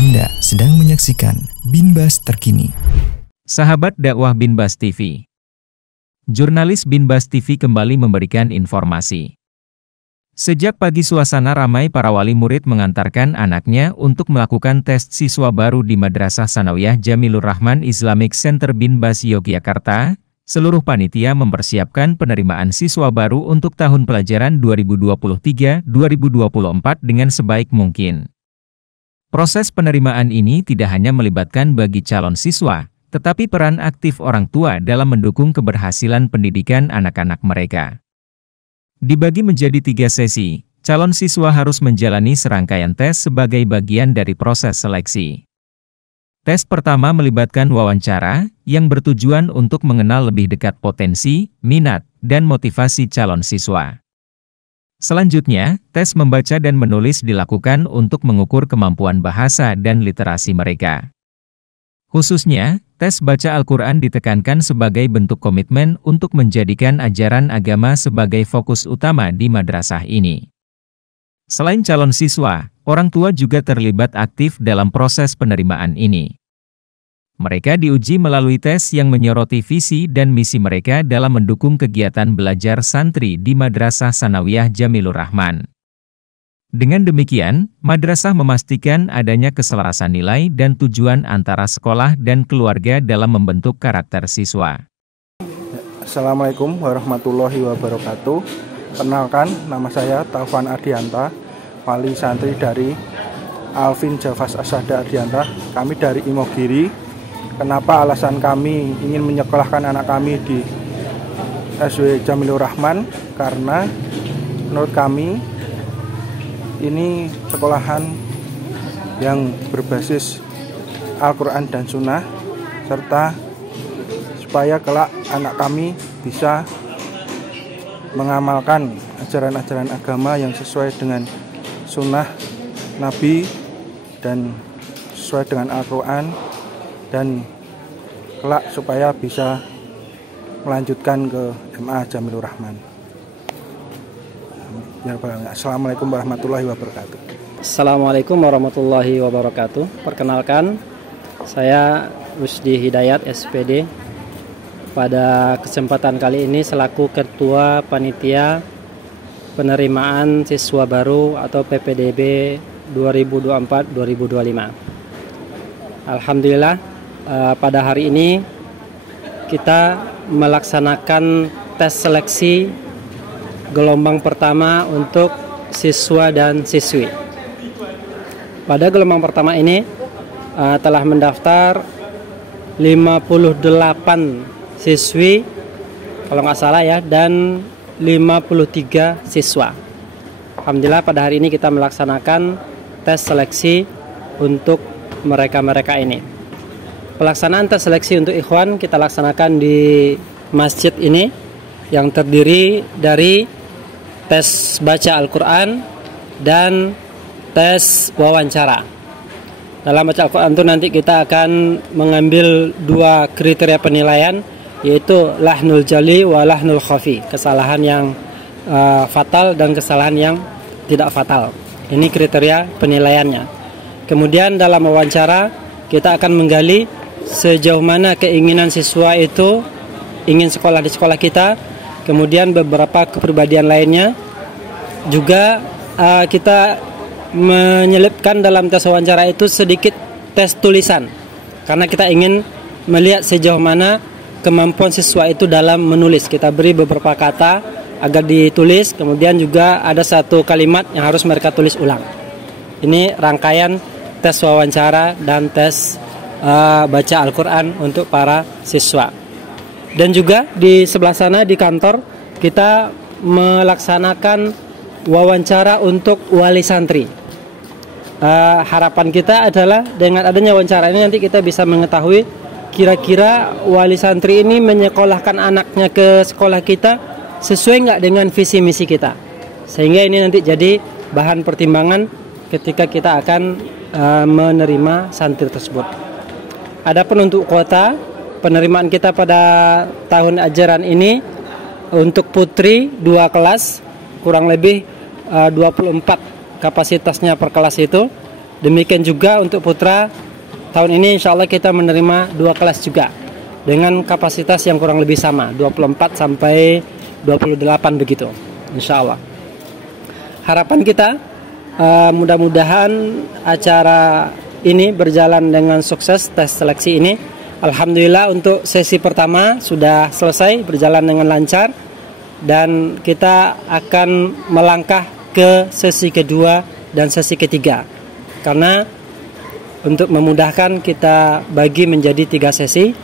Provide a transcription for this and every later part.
Anda sedang menyaksikan Binbas Terkini. Sahabat dakwah Binbas TV. Jurnalis Binbas TV kembali memberikan informasi. Sejak pagi suasana ramai para wali murid mengantarkan anaknya untuk melakukan tes siswa baru di Madrasah Sanawiyah Jamilur Rahman Islamic Center Binbas Yogyakarta. Seluruh panitia mempersiapkan penerimaan siswa baru untuk tahun pelajaran 2023-2024 dengan sebaik mungkin. Proses penerimaan ini tidak hanya melibatkan bagi calon siswa, tetapi peran aktif orang tua dalam mendukung keberhasilan pendidikan anak-anak mereka. Dibagi menjadi 3 sesi, calon siswa harus menjalani serangkaian tes sebagai bagian dari proses seleksi. Tes pertama melibatkan wawancara, yang bertujuan untuk mengenal lebih dekat potensi, minat, dan motivasi calon siswa. Selanjutnya, tes membaca dan menulis dilakukan untuk mengukur kemampuan bahasa dan literasi mereka. Khususnya, tes baca Al-Quran ditekankan sebagai bentuk komitmen untuk menjadikan ajaran agama sebagai fokus utama di madrasah ini. Selain calon siswa, orang tua juga terlibat aktif dalam proses penerimaan ini. Mereka diuji melalui tes yang menyoroti visi dan misi mereka dalam mendukung kegiatan belajar santri di Madrasah Sanawiyah Jamilur Rahman. Dengan demikian, madrasah memastikan adanya keselarasan nilai dan tujuan antara sekolah dan keluarga dalam membentuk karakter siswa. Assalamualaikum warahmatullahi wabarakatuh. Kenalkan, nama saya Taufan Ardianta, wali santri dari Alvin Jafas Asada Ardianta. Kami dari Imogiri. Kenapa alasan kami ingin menyekolahkan anak kami di SW Jamilur Rahman? Karena menurut kami ini sekolahan yang berbasis Al-Quran dan Sunnah, serta supaya kelak anak kami bisa mengamalkan ajaran-ajaran agama yang sesuai dengan sunnah Nabi dan sesuai dengan Al-Quran, dan kelak supaya bisa melanjutkan ke MA Jamilur Rahman. Assalamualaikum warahmatullahi wabarakatuh. Assalamualaikum warahmatullahi wabarakatuh. Perkenalkan, saya Rusdi Hidayat, SPD. Pada kesempatan kali ini selaku Ketua Panitia Penerimaan Siswa Baru atau PPDB 2024-2025. Alhamdulillah, pada hari ini kita melaksanakan tes seleksi gelombang pertama untuk siswa dan siswi. Pada gelombang pertama ini telah mendaftar 58 siswi, kalau nggak salah ya, dan 53 siswa. Alhamdulillah pada hari ini kita melaksanakan tes seleksi untuk mereka-mereka ini. Pelaksanaan tes seleksi untuk ikhwan kita laksanakan di masjid ini, yang terdiri dari tes baca Al-Quran dan tes wawancara. Dalam baca Al-Quran itu nanti kita akan mengambil 2 kriteria penilaian, yaitu lahnul jali wa lahnul khafi, kesalahan yang fatal dan kesalahan yang tidak fatal. Ini kriteria penilaiannya. Kemudian dalam wawancara kita akan menggali sejauh mana keinginan siswa itu ingin sekolah di sekolah kita. Kemudian beberapa kepribadian lainnya juga kita menyelipkan dalam tes wawancara itu sedikit tes tulisan, karena kita ingin melihat sejauh mana kemampuan siswa itu dalam menulis. Kita beri beberapa kata agar ditulis, kemudian juga ada 1 kalimat yang harus mereka tulis ulang. Ini rangkaian tes wawancara dan tes baca Al-Quran untuk para siswa. Dan juga di sebelah sana di kantor kita melaksanakan wawancara untuk wali santri. Harapan kita adalah dengan adanya wawancara ini nanti kita bisa mengetahui kira-kira wali santri ini menyekolahkan anaknya ke sekolah kita sesuai nggak dengan visi misi kita, sehingga ini nanti jadi bahan pertimbangan ketika kita akan menerima santri tersebut. Adapun untuk kuota penerimaan kita pada tahun ajaran ini untuk putri 2 kelas kurang lebih 24 kapasitasnya per kelas itu. Demikian juga untuk putra, tahun ini insya Allah kita menerima 2 kelas juga dengan kapasitas yang kurang lebih sama, 24 sampai 28 begitu, insya Allah. Harapan kita mudah-mudahan acara ini berjalan dengan sukses, tes seleksi ini. Alhamdulillah untuk sesi pertama sudah selesai, berjalan dengan lancar, dan kita akan melangkah ke sesi kedua dan sesi ketiga. Karena untuk memudahkan kita bagi menjadi 3 sesi,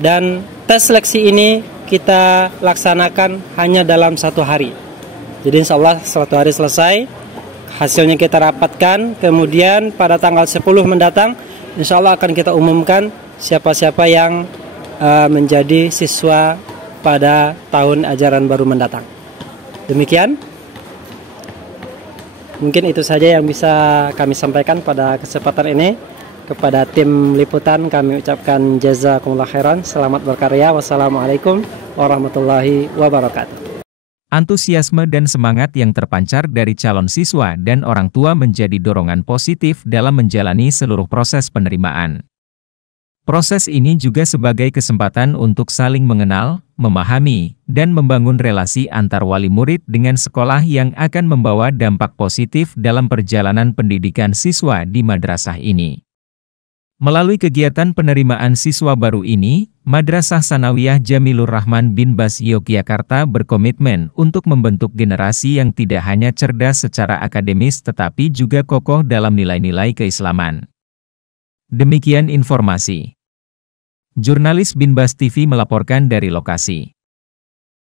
dan tes seleksi ini kita laksanakan hanya dalam 1 hari. Jadi insya Allah 1 hari selesai, hasilnya kita rapatkan, kemudian pada tanggal 10 mendatang insya Allah akan kita umumkan siapa-siapa yang menjadi siswa pada tahun ajaran baru mendatang. Demikian, mungkin itu saja yang bisa kami sampaikan pada kesempatan ini. Kepada tim liputan kami ucapkan jazakumullah khairan. Selamat berkarya. Wassalamualaikum warahmatullahi wabarakatuh. Antusiasme dan semangat yang terpancar dari calon siswa dan orang tua menjadi dorongan positif dalam menjalani seluruh proses penerimaan. Proses ini juga sebagai kesempatan untuk saling mengenal, memahami, dan membangun relasi antar wali murid dengan sekolah yang akan membawa dampak positif dalam perjalanan pendidikan siswa di madrasah ini. Melalui kegiatan penerimaan siswa baru ini, Madrasah Sanawiyah Jamilur Rahman bin Bas Yogyakarta berkomitmen untuk membentuk generasi yang tidak hanya cerdas secara akademis tetapi juga kokoh dalam nilai-nilai keislaman. Demikian informasi. Jurnalis Binbas TV melaporkan dari lokasi.